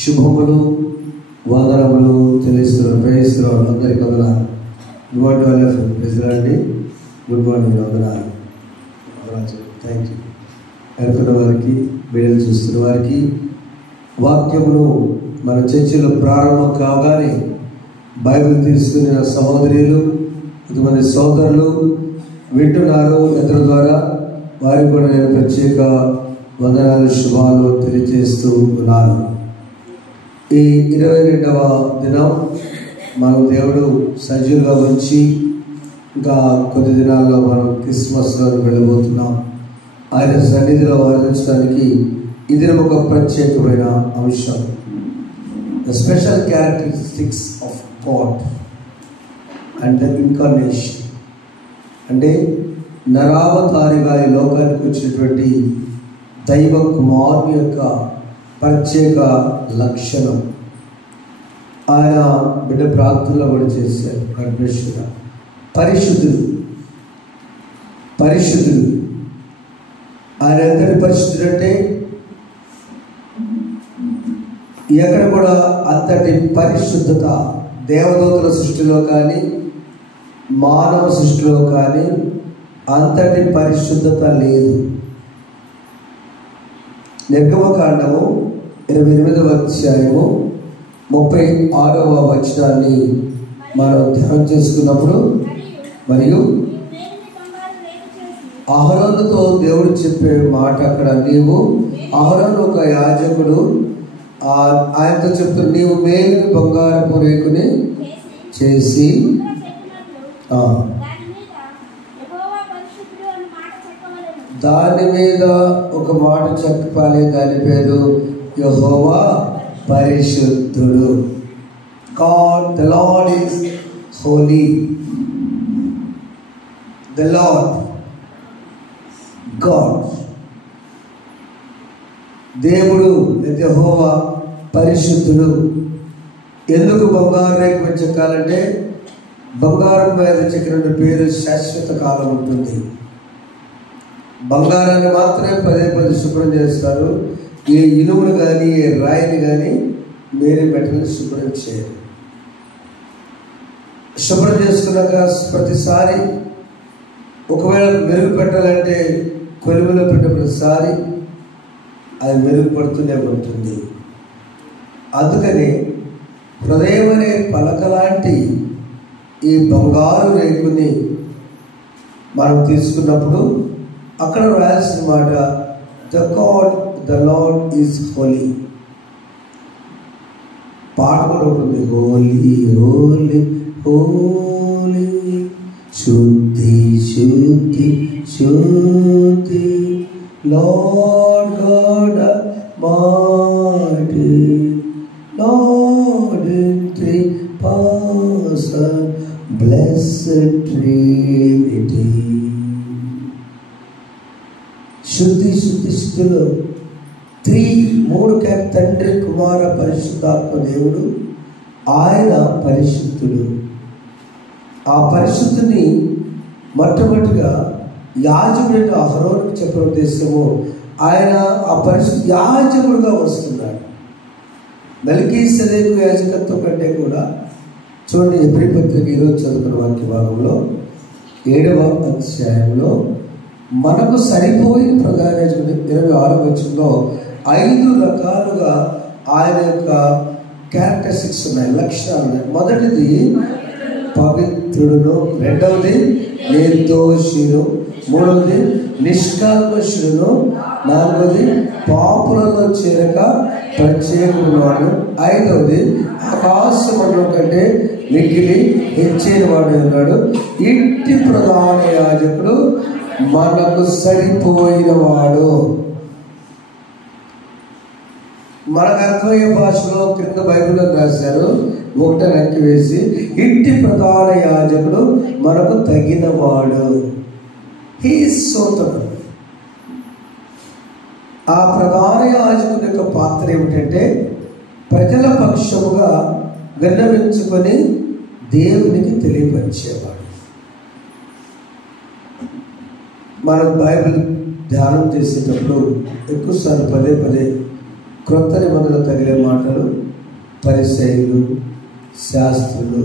శుభములు వందనములు తెలుస్తున్నారు. ప్రేయిస్తున్నారు. అందరికీ వందనాలు. Good morning president, good morning, వందనాలు. Thank you. వెళ్తున్న వారికి, వీడియోలు చూస్తున్న వారికి, వాక్యమును మన చర్చిలో ప్రారంభం కాగానే బైబిల్ తీసుకునే సహోదరులు, కొంతమంది సోదరులు వింటున్నారు ఇతర ద్వారా, వారికి కూడా నేను ప్రత్యేక వందనాలు, శుభాలు తెలియజేస్తూ ఉన్నాను. ఈ 22వ దినం మనం దేవుడు సజీవుగా ఉంచి ఇంకా కొద్ది దినాల్లో మనం క్రిస్మస్లో వెళ్ళబోతున్నాం. ఆయన సన్నిధిలో ఆరాధించడానికి ఇది ఒక ప్రత్యేకమైన అంశం. The special characteristics of God and the incarnation. అంటే నరావతారిగా ఈ లోకానికి వచ్చినటువంటి దైవ కుమారుని యొక్క ప్రత్యేక లక్షణం. ఆయన బిడ్డ ప్రార్థనలో కూడా చేశారు. కన్ఫెషన్గా పరిశుద్ధుడు, పరిశుద్ధుడు. ఆయన ఎంతటి పరిశుద్ధుడు అంటే ఎక్కడ కూడా అంతటి పరిశుద్ధత దేవదూతల సృష్టిలో కానీ మానవ సృష్టిలో కానీ అంతటి పరిశుద్ధత లేదు. నిర్గమకాండము 28వ అధ్యాయము 36వ వచనాన్ని మనం ధ్యానం చేసుకున్నప్పుడు, మరియు అహరోనుతో దేవుడు చెప్పే మాట అక్కడ, నీవు అహరోను ఒక యాజకుడు, ఆయనతో చెప్తూ నీవు మేలుని బంగారపు రేకుని చేసి దాని మీద ఒక మాట చెప్పాలి. దాని పేరు యెహోవా పరిశుద్ధుడు. God, the Lord is holy. The Lord God, దేవుడు యెహోవా పరిశుద్ధుడు. ఎందుకు బంగారు రేకు మీద చెక్కాలంటే బంగారం మీద చెక్కిన పేరు శాశ్వత కాలం ఉంటుంది. బంగారాన్ని మాత్రమే పదే పదే శుభ్రం చేస్తారు. ఏ ఇనుమును కానీ ఏ రాయిని కానీ మేరే మెటల్ని శుభ్రం చేయరు. శుభ్రం చేసుకున్నాక ప్రతిసారి ఒకవేళ మెరుగు పెట్టాలంటే కొలువులో పెట్టిన ప్రతిసారి అది మెరుగుపడుతూనే ఉంటుంది. అందుకని హృదయం అనే పలక లాంటి ఈ బంగారు రేకుని మనం తీసుకున్నప్పుడు అక్కడ రాయాల్సిన మాట, the God, the lord is Holi. పాట కూడా ఉంటుంది, హోలీ హోలీ హోలీ, శుద్ధి శుద్ధి శుద్ధి, lord God almighty, lord in three person, blessed Trinity. శుద్ధి శుద్ధి స్థితిలో మూడు తండ్రి, కుమార, పరిశుద్ధాత్మ దేవుడు. ఆయన పరిశుద్ధుడు. ఆ పరిశుద్ధిని మొట్టమొదటిగా యాజకుడు అహరోనుకు చెప్పిన ఉద్దేశము, ఆయన ఆ పరిశుద్ధ యాజకుడుగా వస్తున్నాడు. మెల్కీసెదెకు యాజకత్వం కంటే కూడా చూడండి, హెబ్రీ పత్రిక ఈరోజు చదువుకున్న వాక్య భాగంలో 7వ అధ్యాయంలో మనకు సరిపోయిన ప్రధాన యాజకుడు 26వ వచనంలో 5 రకాలుగా ఆయన యొక్క క్యారెక్టరిస్టిక్స్ ఉన్నాయి, లక్షణాలు ఉన్నాయి. మొదటిది పవిత్రుడును, రెండవది నిర్దోషిను, మూడవది నిష్కల్మషుడును, నాలుగవది పాపులలో చేరక ప్రత్యేకుడు వాడు, ఐదవది ఆకాశమండలం కంటే మిగిలి హెచ్చిన వాడు ఉన్నాడు. ఇంటి ప్రధాన యాజకుడు మనకు సరిపోయిన వాడు. మనకు అర్థమయ్యే భాషలో క్రింద బైబిల్లో రాశారు, 1 అంకె వేసి, ఇంటి ప్రధాన యాజకుడు మనకు తగినవాడు. హీ సోతడు. ఆ ప్రధాన యాజకుని యొక్క పాత్ర ఏమిటంటే ప్రజల పక్షముగా విన్నవించుకొని దేవునికి తెలియపరిచేవాడు. మనం బైబిల్ ధ్యానం చేసేటప్పుడు ఎక్కువసార్లు పదే పదే క్రొత్త నిబంధనలో తగిలే మాటలు పరిసయ్యులు, శాస్త్రులు,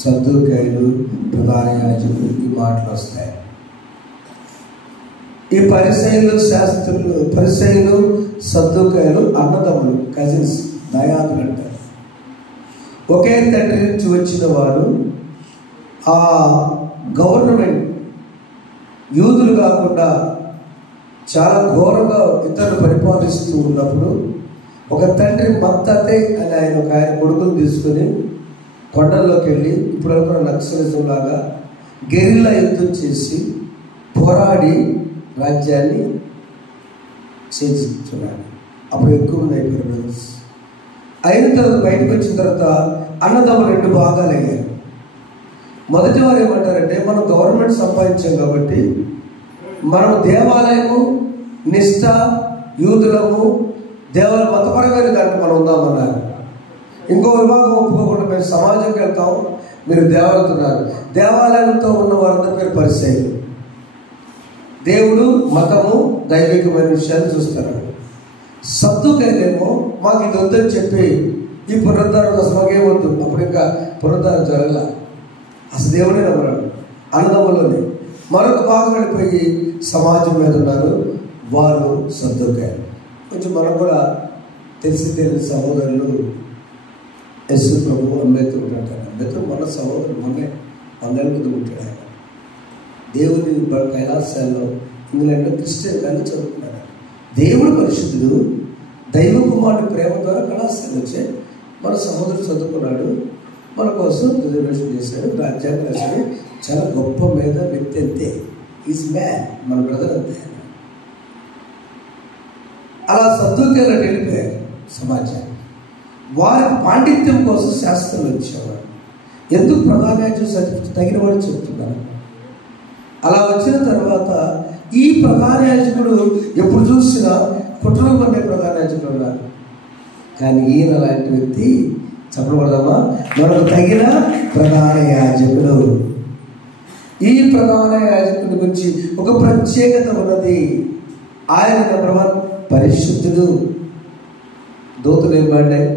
సద్దూకాయులు, ప్రధాన యాజకులు, ఈ మాటలు వస్తాయి. ఈ పరిసయ్యులు, శాస్త్రులు, పరిసయ్యులు, సద్దూకాయులు అన్నదమ్ములు, కజిన్స్, దయాదులు అంటారు. ఒకే తండ్రి నుంచి వచ్చిన వారు. ఆ గవర్నమెంట్ యూదులు కాకుండా చాలా ఘోరంగా ఇతరులు పరిపాలిస్తూ ఉన్నప్పుడు ఒక తండ్రి మత్తతే అని ఆయన కొడుకును తీసుకొని కొండల్లోకి వెళ్ళి ఇప్పుడు అనుకున్న నక్సలిజం లాగా గెరిల్లా యుద్ధం చేసి పోరాడి రాజ్యాన్ని చేయించుకున్నాడు. అప్పుడు ఎక్కువ మంది అయిపోయారు బ్రదర్స్. అయిన తర్వాత బయటకు వచ్చిన తర్వాత అన్నదమ్ములు 2 భాగాలు అయ్యారు. మొదటి వారు ఏమంటారంటే, మనం గవర్నమెంట్ సంపాదించాం కాబట్టి మనం దేవాలయము, నిష్ఠ, యూదులము, దేవాలయ మతపరమైన దాంట్లో మనం ఉందామన్నారు. ఇంకో విభాగం ఒప్పుకోకుండా మేము సమాజంకి వెళ్తాం, మీరు దేవాలయతున్నారు. దేవాలయంతో ఉన్న వారందరూ మీరు పరిచయం. దేవుడు, మతము, దైవికమైన విషయాలు చూస్తారు. సద్దుకైలేమో మాకు ఇది వద్దని చెప్పి ఈ పునరుద్ధారం అసలు మాకేం వద్దు. అప్పుడు ఇంకా పునరుద్ధారం జరగల, అసలు దేవుడే నమ్మరాడు. అన్నదమ్ములోనే మరొక భాగం వెళ్ళిపోయి సమాజం మీద ఉన్నారు, వారు సద్దుకాయలు. కొంచెం మనం కూడా తెలిసిన సహోదరులు యస్సు ప్రభు అంబేద్కర్ అంటారు. అంబేద్కర్ మన సహోదరుడు, మొన్నే 100 ముందు పుట్టాడు ఆయన. దేవుని కైలాసాల్లో ఇంగ్లాండ్లో క్రిస్టియన్ కానీ చదువుకున్నాడు. దేవుడు పరిశుద్ధుడు, దైవ కుమారుడు ప్రేమ ద్వారా కళాశాల వచ్చే మన సహోదరుడు చదువుకున్నాడు, మన కోసం రిజర్వేషన్ చేశాడు, రాజ్యాంగం రాశాడు. చాలా గొప్ప మీద వ్యక్తి అంతే, ఈజ్ మ్యాన్, మన బ్రదర్ అంతే. అలా సద్దుకేలా వెళ్ళిపోయారు సమాజాన్ని. వారి పాండిత్యం కోసం శాస్త్రాలు వచ్చేవారు. ఎందుకు ప్రధాన యాజకుడు తగిన వాడు చెప్తున్నారు. అలా వచ్చిన తర్వాత ఈ ప్రధాన యాజకుడు ఎప్పుడు చూసినా కుట్రలు పడే ప్రధాన యాజకుడు ఉన్నారు. కానీ ఈయన అలాంటి వ్యక్తి చెప్పబడదామా, మనకు తగిన ప్రధాన యాజకుడు. ఈ ప్రధాన యాజకుడి గురించి ఒక ప్రత్యేకత ఉన్నది. ఆయన నెంబర్ 1 పరిశుద్ధుడు. దూతలు ఏం పాడినాయి?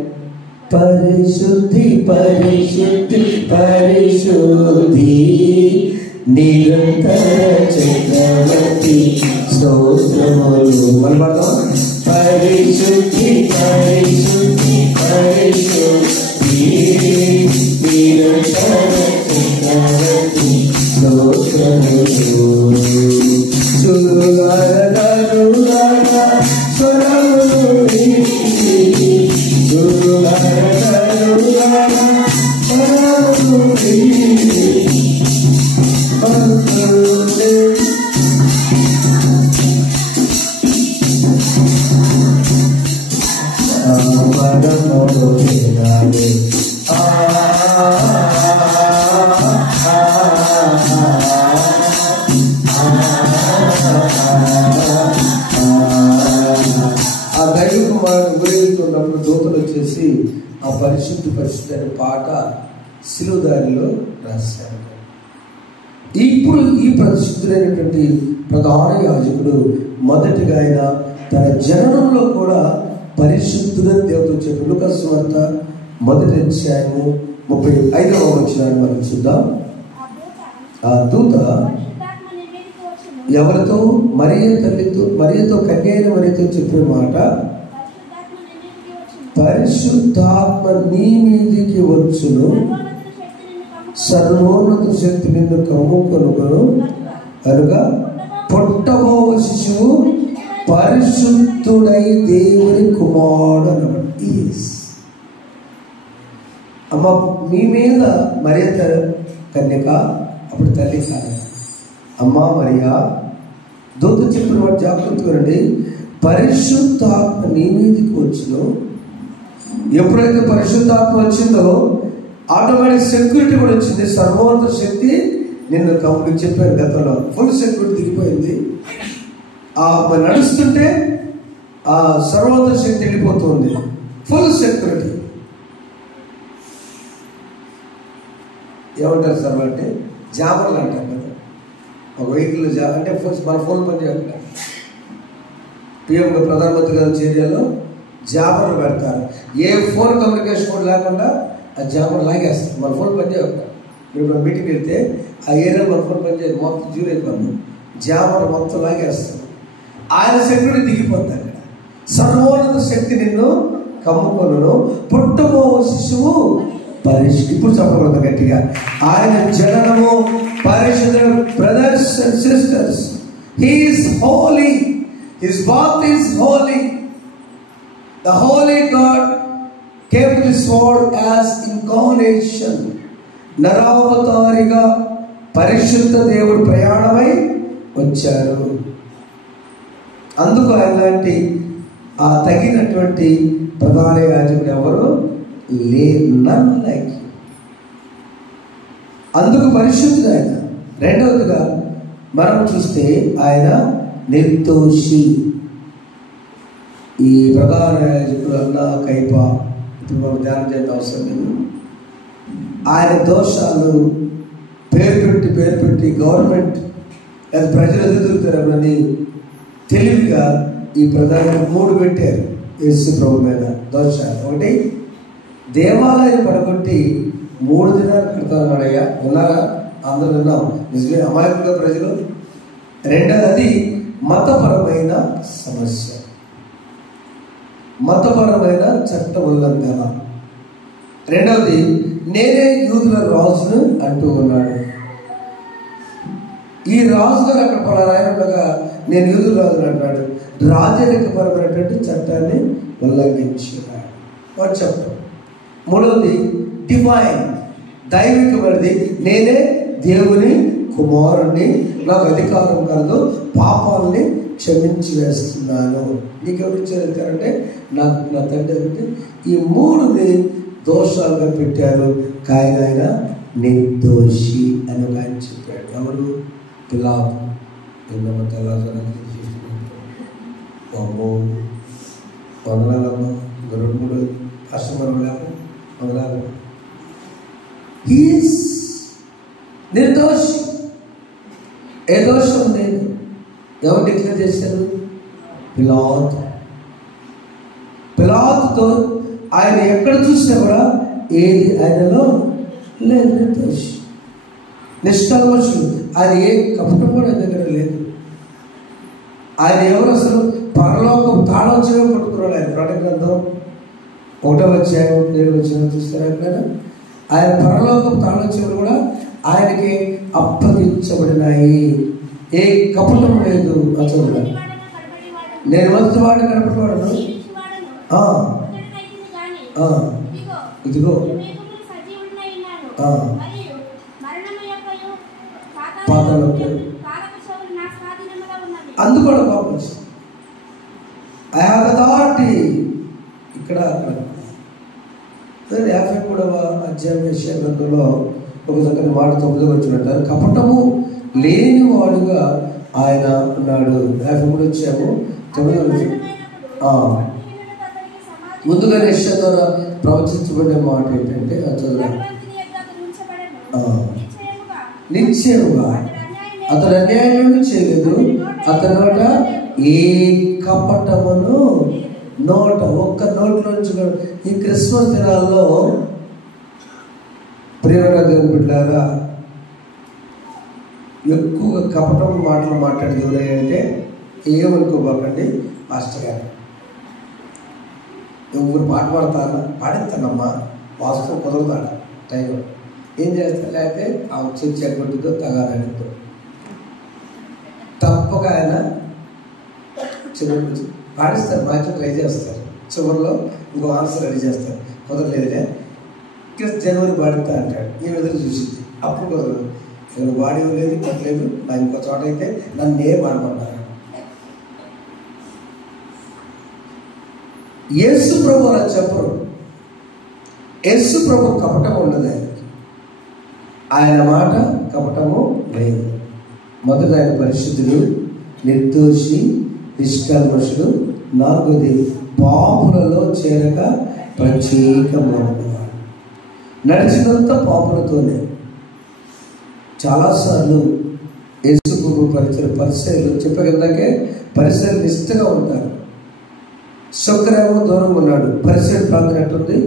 పరిశుద్ధి పరిశుద్ధి పరిశుద్ధి నిరంతర చక్రవర్తి స్తోత్రములు. మనం పాడతాం, పరిశుద్ధి పరిశుద్ధి పరిశుద్ధి నిరంతర చక్రవర్తి స్తోత్రములు. ఆ దైవ కుమారుడు ఊరేగుతున్నప్పుడు దూతలు వచ్చేసి ఆ పరిశుద్ధి పరిశుద్ధి అనే పాట శిలువదారిలో రాశారు. ఇప్పుడు ఈ పరిశుద్ధులైనటువంటి ప్రధాన యాజకుడు మొదటిగా ఆయన తన జననంలో కూడా పరిశుద్ధుడని దేవుడు చెప్పి లూకా సువార్త 1వ అధ్యాయము 35వ వచనాన్ని మనం చూద్దాం. ఆ దూత ఎవరితో? మరియతో కన్య అయిన మరియతో చెప్పే మాట, పరిశుద్ధాత్మ నీ మీదికి వచ్చును, సర్వోన్నత శక్తి నిన్ను కమ్ముకొనుకొను కనుక పుట్టబో శిశువు పరిశుద్ధుడై దేవుని కుమారుడు అన్నమాట. అమ్మ మీ మీద మరియ కన్యక, అప్పుడు తల్లి కాదు. అమ్మ మరియా, దూత చెప్పిన వాడు జాగ్రత్తగా రండి, పరిశుద్ధాత్మ నీ మీదికి వచ్చును. ఎప్పుడైతే పరిశుద్ధాత్మ వచ్చిందో ఆటోమేటిక్ సెక్యూరిటీ కూడా వచ్చింది. సర్వోన్నత శక్తి నిన్ను కంప్లీట్ చెప్పాను గతంలో, ఫుల్ సెక్యూరిటీ దిగిపోయింది. నడుస్తుంటే ఆ సర్వోన్నత శక్తి వెళ్ళిపోతుంది, ఫుల్ సెక్యూరిటీ. ఏమంటారు సార్ అంటే జామర్లు అంటారు కదా, ఒక వెహికల్ అంటే మన ఫోన్ పని చేయాలి. పిఎంగా ప్రధానమంత్రి గారి ఏరియాలో జాబర్లు పెడతారు. ఏ ఫోన్ కమ్యూనికేషన్ కూడా లేకుండా ఆ జాబర్ లాగేస్తారు. మన ఫోన్ పనిచేయదు. ఇప్పుడు మీటింగ్కి వెళ్తే ఆ ఏరియాలో మన ఫోన్ పనిచేయదు, మొత్తం జీరో అయిపోతుంది. జాబర్ మొత్తం లాగేస్తారు. ఆయన శక్తుడు దిగిపోతుంది. అక్కడ సర్వోన్నత శక్తి నిన్ను కమ్ముకొనును, పుట్టబో శిశువు పరిశుద్ధ. ఇప్పుడు చెప్పకూడదు గట్టిగా, ఆయన జననము పరిశుద్ధ. Brothers and sisters, he is holy, his birth is holy. The holy God came to this world as incarnation. నరావతారిగా పరిశుద్ధ దేవుడు ప్రయాణమై వచ్చారు. అందుకు అలాంటి ఆ తగినటువంటి ప్రధాన యాజకుడు ఎవరు లేదు. None like. అందుకు పరిశుద్ధుడు ఆయన. రెండవదిగా మనం చూస్తే ఆయన నిర్దోషి. ఈ ప్రధాన యాజకుడు అన్న కైప ఇప్పుడు మనం ధ్యానం చేయాల్సిన అవసరం లేదు. ఆయన దోషాలు పేరు పెట్టి గవర్నమెంట్ అది ప్రజలు ఎదుగుతారని తెలివిగా ఈ ప్రధాన 3 పెట్టారు యేసు ప్రభు మీద దోషాలు. ఒకటి, దేవాలయం పడగొట్టి 3 దినాలు కడతానయ్యా. ఉన్నారా? అందరూ విన్నాం. నిజమే, అమాయకులుగా ప్రజలు. రెండవది మతపరమైన సమస్య, మతపరమైన చట్ట ఉల్లంఘన. రెండవది, నేనే యూదుల రాజును అంటూ ఉన్నాడు. ఈ రాజుగారు అక్కడ పలారాయన ఉండగా నేను యూదుల రాజును అంటున్నాడు. రాజరికపరమైనటువంటి చట్టాన్ని ఉల్లంఘించినాడు. వాడు చెప్పడం. మూడవది, డివైన్, దైవికమైనది. నేనే దేవుని కుమారుణ్ణి, నాకు అధికారం కలదు, పాపాలని క్షమించి వేస్తున్నాను. నీకెవరు ఇచ్చారంటే నాకు నా తండ్రి అంటే. ఈ 3ని దోషాలుగా పెట్టారు. ఆయన నిర్దోషి అని ఆయన చెప్పాడు. ఎవరు? పిలాతు. ఎన్నో తెల్లమ్మ వందనాలమ్మ 2-3 కస్టమర్ వందనాలు. హీస్ నిర్దోషి. ఏ దోషం లేదు. ఎవరు డిక్లేర్ చేశారు? పిలాతు. పిలాతుతో ఆయన ఎక్కడ చూసినా కూడా ఏది ఆయనలో లేదు. నిర్దోషి, నిష్కల్మషుడు. ఆయన ఏ కపటం కూడా ఆయన దగ్గర లేదు. ఆయన ఎవరు? అసలు పరలోకం తాళం చెవి పట్టుకున్నాడు. ఆయన ప్రకటన గ్రంథం 1వ అధ్యాయం 7వ వచనం చూస్తారా? ఎక్కడైనా ఆయన పరలోకం తాళం చెవులు కూడా ఆయనకి అప్పగించబడినాయి. ఏ కపటం లేదు. అసలు నేను మొదటివాడు కనపడివాడను, ఇదిగో అందుకోవడం పాపం. I have authority. ఇక్కడ 53వ అధ్యాయం యెషయా గ్రంథంలో ఒక చక్కని మాట 9వ వచ్చినట్టు కపటము లేనివాడుగా ఆయన ఉన్నాడు. 53 వచ్చాము 9వ. ముందుగా యెషయా ద్వారా ప్రవచించబడిన మాట ఏంటంటే నిశ్చయముగా అతడు అన్యాయం చేయలేదు, అతని నోట ఏ కపటమును ఒక్క నోట్లోంచి. ఈ క్రిస్మస్ దినాల్లో ప్రియమైన దేవుని బిడ్డలారా, ఎక్కువగా కపటం మాటలు మాట్లాడేది ఎవరంటే ఏమనుకోబాకండి, మాస్టర్ గారు ఎవరు పాట పాడేస్తానమ్మా, వాస్తవం కుదరతాడా టైం ఏం చేస్తా, లేకపోతే ఆ చెట్టుతో తగాదాడితో తప్పక ఆయన చివరి పాడిస్తారు. మాత్రం ట్రై చేస్తారు. చివరిలో ఇంకో ఆన్సర్ రెడీ చేస్తారు. కుదరలేదులే జనవరి పాడుతా అంటాడు. ఈ విధంగా చూసింది. అప్పుడు కుదరదు. నేను బాడీ లేదు, కొట్టలేదు. నా ఇంకో చోట అయితే నన్ను ఏ పాడమన్నారు. యేసు ప్రభు అలా చెప్పరు. యేసు ప్రభు కపటం ఉండదు. ఆయన మాట కపటము లేదు. మొదట ఆయన పరిశుద్ధుడు, నిర్దోషి, నిష్కల్మషుడు. 4వది పాపులలో చేరక ప్రత్యేకమైనవాడు. నడిచినంత పాపులతోనే. చాలాసార్లు యేసు ప్రభు పరిచయం పరిసయ్యులు చెప్పగలిగే పరిసయ్యులు నిష్ఠగా ఉంటారు. శుక్రేమో దూరంగా ఉన్నాడు. పరిసర ప్రాంతం ఎట్టుంది?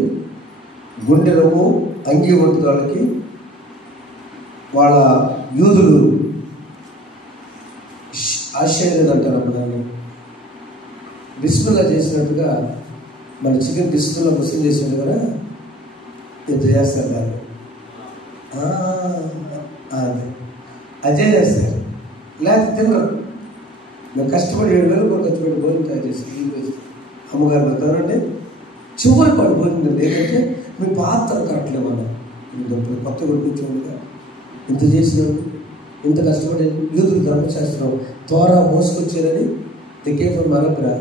గుండెలము అంగీ ఉంటుంది వాళ్ళకి. వాళ్ళ యూదులు ఆశ్చర్యం అంటారు అప్పుడు దాన్ని. బిస్మిల్లా చేసినట్టుగా మన చికెన్ బిస్మిల్లా ముస్లిం చేసినట్టు కూడా ఎంత చేస్తారు దాన్ని. అదే చేస్తారు, లేకపోతే తినరు. మేము కష్టపడి 7,000 కూడా ఖర్చు పెట్టి భోజనం తయారు చేసి అమ్మగారు పెడతానంటే చివరి పడి భోజనం. ఏంటంటే మీ పాత్ర కరెక్ట్లే మనం ఇప్పుడు కొత్త కూడా కూర్చోండిగా ఇంత చేసినాం, ఇంత కష్టపడి యూదులు ధర్మశాస్త్రం త్వర మోసుకొచ్చారని తెకేఫర్ మరపురా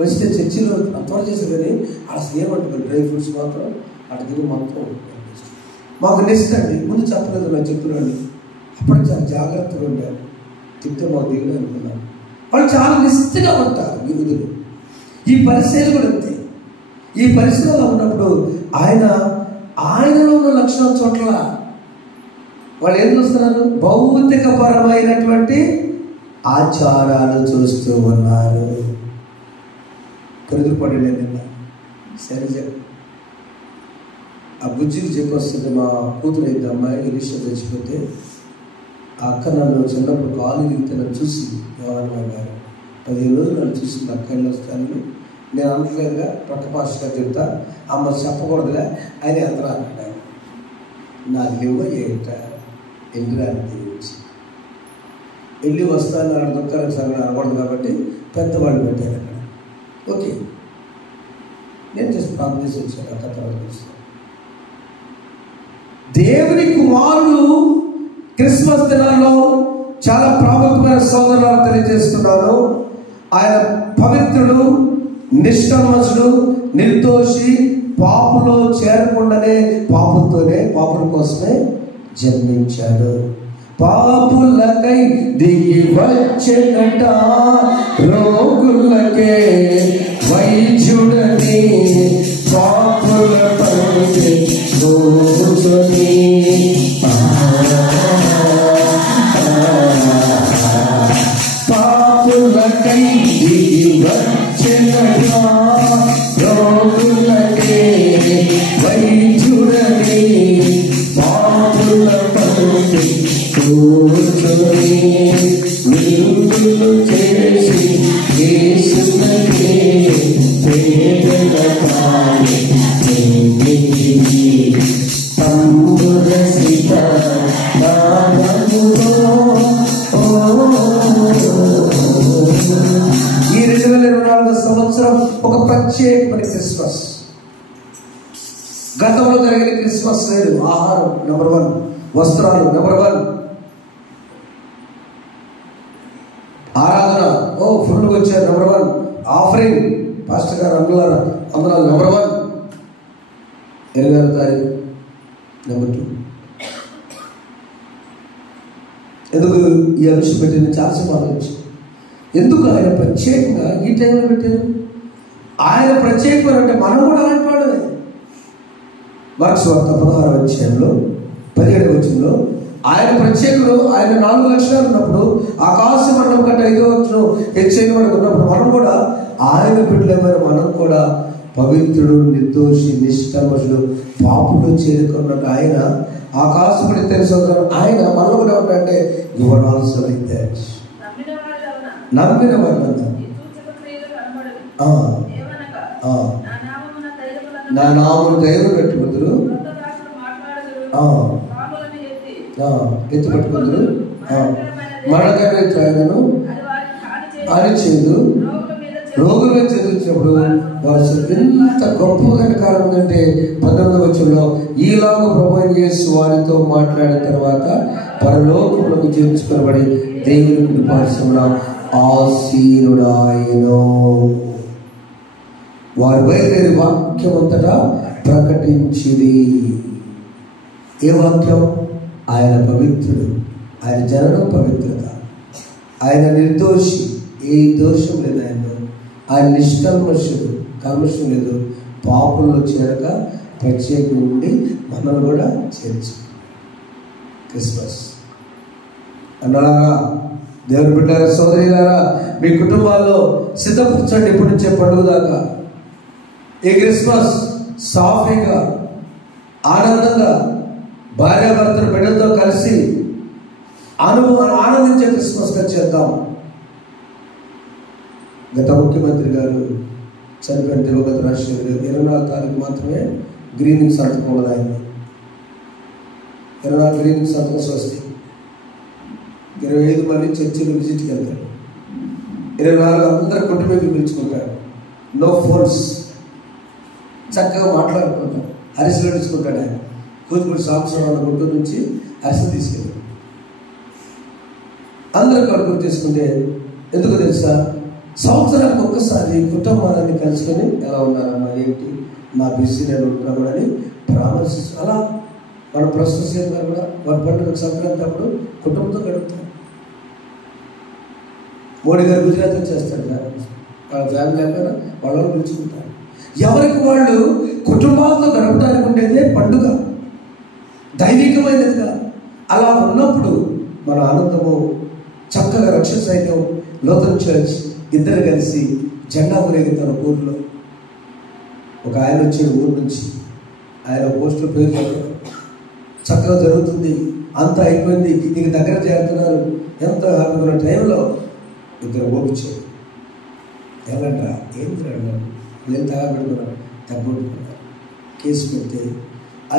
వస్తే చర్చిలో త్వర చేశారు. కానీ అసలు ఏమంటారు? డ్రై ఫ్రూట్స్ మాత్రం అటు మొత్తం మాకు నెక్స్ట్ అండి. ముందు చెప్పలేదు, నాకు చెప్తున్నాను. అప్పుడు చాలా జాగ్రత్తగా ఉండాలి. చెప్తే మాకు దిగులు అనుకున్నాను. వాళ్ళు చాలా నిష్ఠగా ఉంటారు యూదులు. ఈ పరిస్థితులు కూడా అంతే. ఈ పరిస్థితుల్లో ఉన్నప్పుడు ఆయనలో ఉన్న లక్షణాల చోట్ల వాళ్ళు ఏం చూస్తున్నారు? భౌతికపరమైనటువంటి ఆచారాలు చూస్తూ ఉన్నారు. పొరుగుపడలేదన్నా సరే చెప్పు. ఆ బుజ్జికి చెప్పొస్తుంది, మా కూతురు అయితే అమ్మాయి ఎలిషా తెచ్చిపోతే ఆ అక్క నన్ను చిన్నప్పుడు కాలు దిగితే నన్ను చూసి ఎవరన్నా గారు 15 రోజులు నన్ను చూసింది. అక్క వెళ్ళి వస్తాను నేను అనట్లేదుగా, ప్రక్క పాస్టర్గా చెప్తా, అమ్మ చెప్పకూడదుగా ఆయన ఎంత అన్నాడు. నాకు లేవో ఏంట వెళ్ళిరాని గురించి వెళ్ళి వస్తాను ఆడ దొక్కాలని సరే అనకూడదు కాబట్టి పెద్దవాళ్ళు పెట్టారు అక్కడ. ఓకే, నేను జస్ట్ ప్రార్థన చేసి వచ్చాను. అక్క తర్వాత దేవుని కుమారుడు క్రిస్మస్ దినాల్లో చాలా ప్రాముఖ్యమైన సోదరులను తెలియజేస్తున్నాను. ఆయన పవిత్రుడు, నిష్కల్మషుడు, నిర్దోషి, పాపులో చేరకుండానే పాపుల కోసమే జన్మించాడు. పాపులకై దిగి వచ్చెనట, రోగులకే వైద్యుడని, పాపుల పరుగే కూర్చొని పాపులకై దిగి వచ్చెనట, రోగులకే వైద్యుడని, పాపుల పరుగే కూర్చొని విందులు చేసి యేసునకే పేదల పాలి తంబురసిత నాదముతో. ఈ 2024 సంవత్సరం ఒక ప్రత్యేకమైన క్రిస్మస్. గతంలో జరిగిన క్రిస్మస్ లేదు. ఆహారం నెంబర్ 1, వస్త్రాలు నెంబర్ 1, ఆరాధన ఫుల్గా వచ్చారు నెంబర్ 1, ఆఫరింగ్ పాస్టర్ గారు అందులో నెంబర్ 1, 26వ తారీఖు నెంబర్ 2. ఎందుకు ఈ అంశం పెట్టింది? చాలాసేపు ఆలోచించి ఎందుకు ఆయన ప్రత్యేకంగా ఈ టైంలో పెట్టారు? ఆయన ప్రత్యేకమైన అంటే మనం కూడా అలాంటి వాడమే. మార్క్స్ వార్త 16వ అధ్యాయంలో 17వ వచనంలో ఆయన ప్రత్యేకుడు. ఆయన 4 లక్షణాలు ఉన్నప్పుడు ఆకాశ మండలం కంటే 5వ వచనం హెచ్చైన మనకు ఉన్నప్పుడు మనం కూడా ఆయన బిడ్డలమైన మనం కూడా పవిత్రుడు, నిర్దోషి, నిష్కల్మషుడు, పాపుడు చేరుకున్నట్టు ఆయన ఆకాశపడి తెలుసు. ఆయన మనలో కూడా ఉంటాయంటే యువర్ ఆల్సో లైక్ దట్. నమ్మిన వాళ్ళంతా నా నామను ధైర్యం పెట్టుకుందరు, ఎత్తు పట్టుకుందరు, మరణకరమైన త్రాగను అని చేయదు. రోగులు చదివించినప్పుడు వారు ఎంత గొప్పగా కారణం ఉందంటే 19వ వచనంలో ఈలాగ ప్రభువైన యేసు వారితో మాట్లాడిన తర్వాత పరలోకములకు చేర్చుకొనబడి దేవుని కుడి పార్శ్వమున ఆసీనుడాయెను. వారు బయలుదేరి వాక్యం అంతటా ప్రకటించిరి. ఏ వాక్యం? ఆయన పవిత్రుడు, ఆయన జననం పవిత్రత, ఆయన నిర్దోషి, ఏ దోషం లేదు ఆయనలో, ఆయన నిష్కల్మషుడు, కల్మషం లేదు, పాపుల్లో చేరక ప్రత్యేకం ఉండి మనల్ని కూడా చేర్చు. క్రిస్మస్ అన్నలారా, దేవుని బిడ్డలారా, సోదరులారా, మీ కుటుంబాల్లో సిద్ధపరచండి. ఇప్పటి నుంచే పండుగ దాకా ఈ క్రిస్మస్ సాఫీగా ఆనందంగా భార్యాభర్తల బిడ్డలతో కలిసి ఆనందించే క్రిస్మస్గా చేద్దాం. గత ముఖ్యమంత్రి గారు చనిపోయిన దివంగత రాజశేఖర్ గారు 24 తారీఖు మాత్రమే గ్రీనింగ్ సంతకం ఉన్నది. ఆయన 24 గ్రీనింగ్ సంతకం స్వస్తి. 25 మంది చర్చిలు విజిట్కి వెళ్తారు. 24 అందరు కుటుంబీకులు పిలుచుకుంటారు. నో ఫోన్స్, చక్కగా మాట్లాడుకుంటారు. అరిసెలు నడుచుకుంటాడు ఆయన. కూచిపూడి సాంబశివరావు గుంటూరు నుంచి అరిసెలు తీసుకెళ్ళారు. అందరూ కడుపు తీసుకుంటే ఎందుకు తెలుసా, సంవత్సరానికి ఒక్కసారి కుటుంబాలన్నీ కలుసుకొని ఎలా ఉన్నారమ్మా, ఏంటి మా బిజీ నేను ఉంటున్నా కూడా అని పరామర్శిస్తూ అలా మన ప్రస్తుత సీఎం గారు కూడా వారి పండుగ సంక్రాంతి అప్పుడు కుటుంబంతో గడుపుతారు. మోడీ గారు గుజరాత్ వచ్చేస్తాడు, వాళ్ళ ఫ్యామిలీ లేకపోయినా వాళ్ళని పిలుచుకుంటారు. ఎవరికి వాళ్ళు కుటుంబాలతో గడపడానికి ఉండేదే పండుగ, దైవికమైనదిగా. అలా ఉన్నప్పుడు మన ఆనందము చక్కగా రక్షణ సైన్యం, లోతన్ చర్చ్ ఇద్దరు కలిసి జెండా ఊరేగుతారు ఊర్లో. ఒక ఆయన వచ్చాడు ఊరు నుంచి, ఆయన పోస్టులో పేరు చెప్పారు. చక్కగా జరుగుతుంది, అంతా అయిపోయింది, ఇంక దగ్గర చేరుతున్నారు, ఎంత హ్యాపీగా ఉన్న టైంలో ఇద్దరు ఓపించారు. ఎలాంటరా ఏంటి అన్నారు, నేను తగా పెడుతున్నారు, తగ్గొట్టుకున్నారు. కేసు పెడితే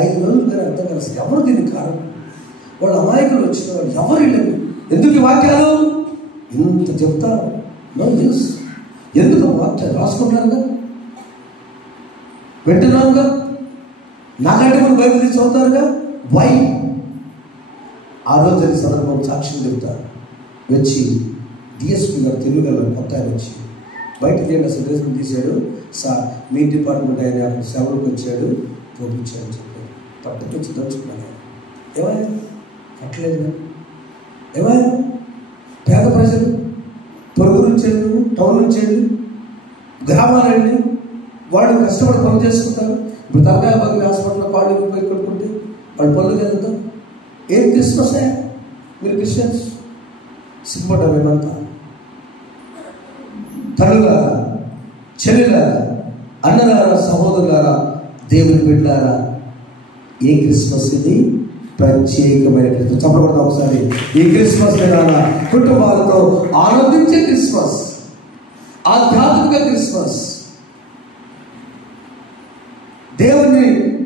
5 రోజులు కానీ అర్థం కాదు అసలు ఎవరు దీనికి కారణం. వాళ్ళు అమాయకులు వచ్చిన వాళ్ళు ఎవరు లేదు. ఎందుకు ఈ వాక్యాలు ఇంత చెప్తారు? No use. ఎందుకు వాక్యాలు రాసుకుంటున్నారుగా, వింటున్నారుగా, నాకంటే మనం బైబిల్ తీసి చదువుతారుగా. వై? ఆ రోజు సందర్భం సాక్ష్యం చెప్తారు. వచ్చి డిఎస్పీ గారు తెలుగు గారు కొత్త ఆయన వచ్చి బయట తీయండి అసలు డ్రెస్ని తీశాడు సార్, మీ డిపార్ట్మెంట్ ఆయన సేవలకు వచ్చాడు, పంపించాడని చెప్పాడు. పట్టుకొచ్చి దంచుకున్నాను. ఏమైనా కట్టలేదు, ఏమైనా పేద ప్రజలు పొరుగు నుంచి వెళ్ళి, టౌన్ నుంచి వెళ్ళి, గ్రామాలు వెళ్ళి వాడు కష్టపడి పనులు చేసుకుంటారు. ఇప్పుడు తలకాయ పగిలి హాస్పిటల్లో పాడు పోయి కొట్టుకుంటే వాడు పనులు వెళ్తాం. ఏం క్రిస్మస్ అయ్యా మీరు క్రిస్టియన్స్? సిగ్గుపడ్డా మేమంతా. తల్లులారా, చెల్లిలారా, అన్నలారా, సహోదరులారా, దేవుని బిడ్డలారా, ఏ క్రిస్మస్ ఇది? ప్రత్యేకమైన క్రిస్మస్. చెప్పకూడదు ఒకసారి. ఈ క్రిస్మస్ కుటుంబాలతో ఆనందించే క్రిస్మస్, ఆధ్యాత్మిక క్రిస్మస్, దేవుని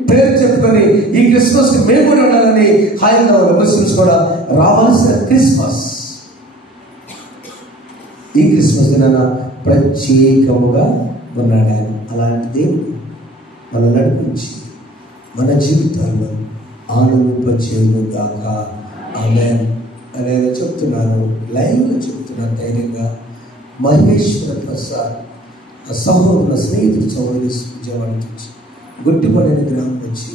పేరు చెప్పుకొని ఈ క్రిస్మస్ కి మేము కూడా ఉండాలని హైందవ ముస్లిమ్స్ కూడా రావాల్సిన క్రిస్మస్. ఈ క్రిస్మస్ దినాన ప్రత్యేకముగా ఉన్నాడు ఆయన. అలాంటి దేవుడు మనం నడిపించి మన జీవితాల్లో ఆనందింపచేయును గాక. ఆమేన్. అనేది చెప్తున్నాను, లైవ్లో చెప్తున్నాను ధైర్యంగా. మహేశ్వర ప్రసాద్ సహోదరు స్నేహితుడు సహోదరి విజయవాడ నుంచి, గుట్టిపడిన గ్రామం నుంచి,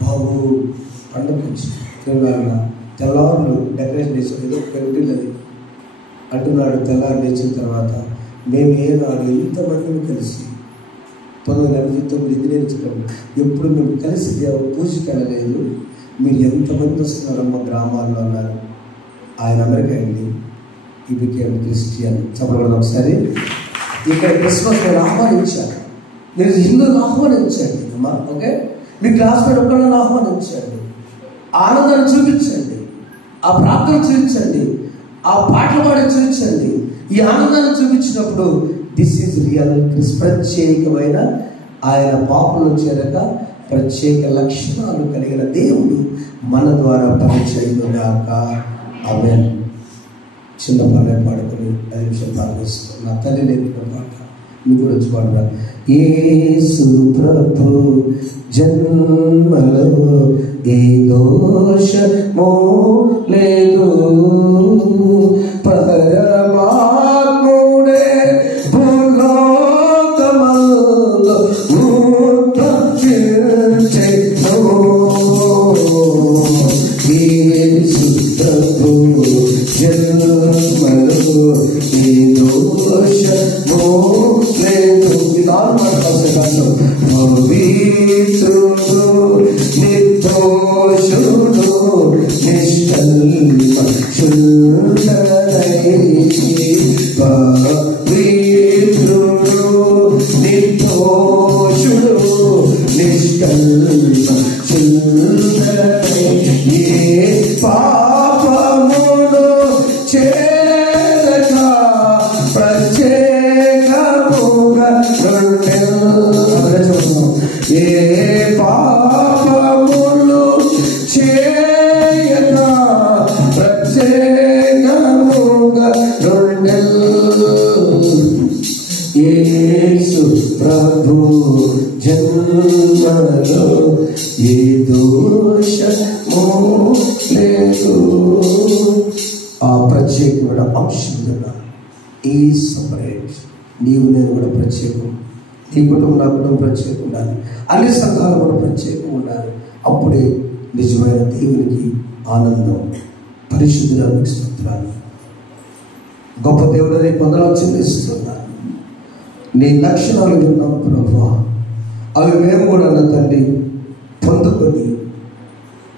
బాబు పండుగ నుంచి తెల్లవారులు డెకరేషన్ చేసి ఏదో పెరుగుతుంది అంటున్నాడు. తెల్లారు లేచిన తర్వాత మేము ఏనాడు ఎంతమందిని కలిసి 1989 ఇంజనీరింగ్ ఎప్పుడు మేము కలిసి పూజకి వెళ్ళలేదు. మీరు ఎంతమంది వస్తున్నారమ్మ గ్రామాల్లో అన్నారు. ఆయన అమెరికా వెళ్ళి ఈ బికేమ్ క్రిస్టియన్. చెప్పకూడదు ఒకసారి. ఇక్కడ క్రిస్మస్ నేను ఆహ్వానించాను. మీరు హిందువులను ఆహ్వానించండి అమ్మా, ఓకే? మీ క్లాస్మేట్ ఒక్కళ్ళని ఆహ్వానించండి, ఆనందాన్ని చూపించండి, ఆ ప్రార్థన చూపించండి, ఆ పాటలు పాడి చూపించండి. ఈ ఆనందాన్ని చూపించినప్పుడు దిస్ ఈజ్ రియల్ ప్రత్యేకమైన ఆయన పాపంలో చేరక ప్రత్యేక లక్షణాలు కలిగిన దేవుడు మన ద్వారా పనిచేయగాక. ఆమేన్. చిన్న పాట పాడుకొని 5 నిమిషాలు ప్రార్థిస్తాం. నా తల్లి నేర్పిన పాట మీకు కూడా వచ్చి పాడరా. యేసు ప్రభు జన్మలో ఏ దోషమో లేదు, పరమాత్ముడే భూలోకమందు ఉద్భవించెను. యేసు ప్రభు జన్మలో ఏ దోషమో లేదు. పవిత్రుడు నిర్దోషుడు నిష్కల్మషుడై ఏ పాపమును చేరక ప్రత్యేకముగా ఏ పాపములు చేయక ప్రత్యేకముగా యేసు ప్రభు జన్మలో ఏ దోషము లేదు. ఆ ప్రత్యేకమైన అంశం ఈ సపరేట్. నీవు నేను కూడా ప్రత్యేకం, నీ కుటుంబం నా కుటుంబం ప్రత్యేకం ఉండాలి, అన్ని సంఘాలు కూడా ప్రత్యేకం ఉండాలి. అప్పుడే నిజమైన దేవునికి ఆనందం. పరిశుద్ధులకు స్తోత్రాలు. గొప్ప దేవుడిని పొందడం చెల్లిస్తున్నాను. నీ లక్షణాలు విన్నాం ప్రభువా, అవి మేము కూడా నా తండ్రి పొందుకొని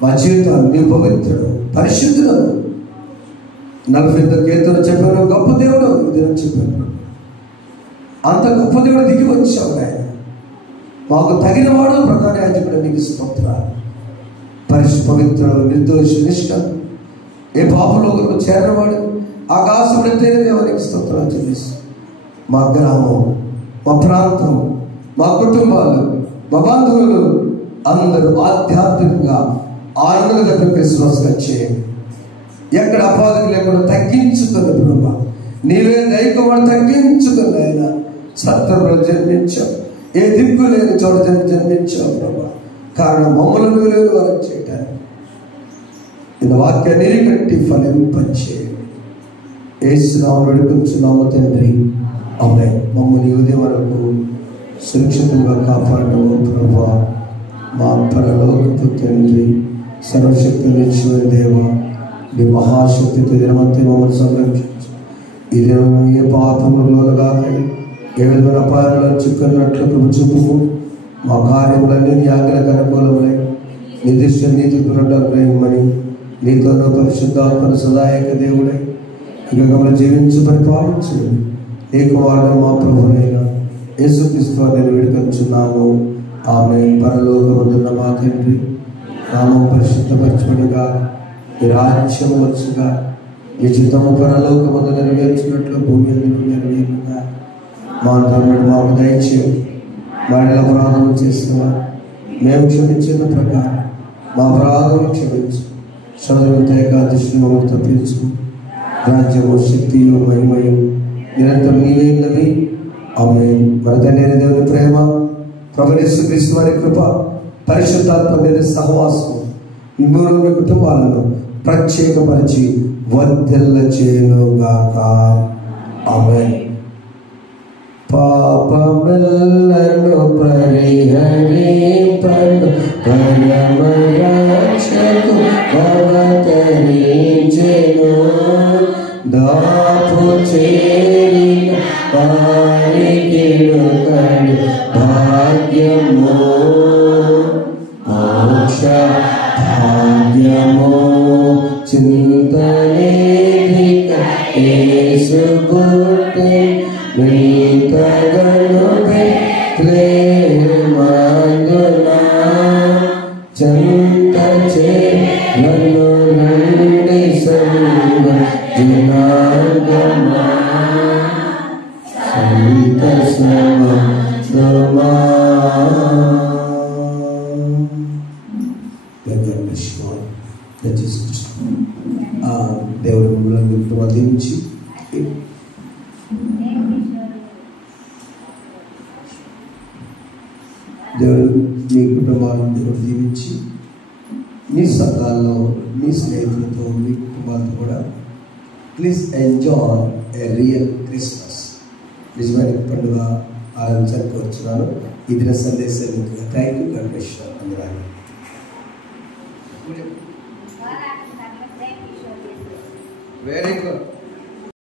మా జీవితాన్ని నీ పవిత్రుడు పరిశుద్ధులను 45 కీర్తనలు చెప్పాను. గొప్ప దేవుడు ఇదని చెప్పాను. అంత గొప్ప దేవుడు దిగి వచ్చావు ఆయన. మాకు తగిన వాడు ప్రధాన యాజకుడు నీకు స్తోత్రాలు. పవిత్రుడు నిర్దోష నిష్ఠ ఏ పాపలోకి చేరవాడు ఆకాశపడితేనే దేవునికి స్తోత్రాలు చెల్లిస్తాం. మా గ్రామం, మా ప్రాంతం, మా కుటుంబాలు, మా బంధువులు అందరూ ఆధ్యాత్మికంగా ఆనందంగా క్రిస్మస్గా చేయండి. ఎక్కడ అపాధి లేకుండా తగ్గించుతుంది బ్రహ్మ. నీవే దైవకుమారు తగ్గించుతుంది. ఆయన సత్రంలో జన్మించావు, ఏ దిక్కు లేని చోట జన్మించావు బ్రహ్మ. కారణం మమ్మల్ని విలువలు వారికి చేయటానికి ఇది వాక్యాన్ని కట్టి ఫలింపచేయండి. యేసునామమున వేడుకొంచున్నాము తండ్రి, ఆమేన్. మమ్మల్ని ఉదయం వరకు సురక్షితంగా కాపాడము ప్రభువా. మా పరలోకపు తండ్రి, సర్వశక్తినిచ్చిన దేవా, నీ మహాశక్తితో దినమంతా మమ్మల్ని సంరక్షించు. ఈ దినం ఏ పాపములలో కాక ఏ విధమైన అపాయంలో చిక్కున్నట్లు చూపుము. మా కార్యములన్నీ నీ ఆజ్ఞలకు అనుకూలములై నిర్దిష్ట నీతికున్నమని నీతోనూ పరిశుద్ధాత్మ సదాయక దేవుడై ఇక జీవించి పరిపాలించు. నీ కుమారుడు మా ప్రభువైన యేసుక్రీస్తు నేను వేడుకొంచున్నాము. ఆమేన్. పరలోకమందున్న మా తండ్రి, నామం పరిశుద్ధపరచబడుగా, ఈ రాజ్యం వచ్చుగా, ఈ చిత్తము పరలోకమందు నెరవేర్చినట్లు భూమి మీద నెరవేరుగా. మా తండ్రి మాకు దయచేయండి. వాడిని అపరాధం చేసిన మేము క్షమించిన ప్రకారం మా అపరాధం క్షమించు. చదువుత ఏకాదశి మమ్మల్ని తప్పించు. రాజ్యము, శక్తియు, మహిమయు నిరంతరం నీవేనవి. ఆమేన్. మన తండ్రి దేవుని ప్రేమ, ప్రభువైన యేసుక్రీస్తు వారి కృప, పరిశుద్ధాత్మ సహవాసం ఈ మూడు కుటుంబాలను ప్రత్యేకపరిచి వర్ధిల్ల చేయునుగాక. ఆమేన్. పాపమెల్లను పరిహరింపను పరమ రక్షకు అవతరించెను. దాపు చేరిన వారికిడు కడు భాగ్యము, మోక్ష భాగ్యము. చింతలేధిక యేసు పుట్టె నీతగను బెత్లెహేమందున. చంత చేరను నుండి సంగ జనాంగమా, సంత సమా. దేవుడి మిమ్మల్ని వధించి దేవుడు మీ కుటుంబాలను దేవుడు దీవించి మీ సంఘాల్లో మీ స్నేహితులతో మీ కుటుంబాలతో కూడా please enjoy a real Christmas. నిజమైన పండుగ ఆరంభించవచ్చున్నాను. ఇది నా సందేశం. Thank you. God bless you అందరూ. Very good.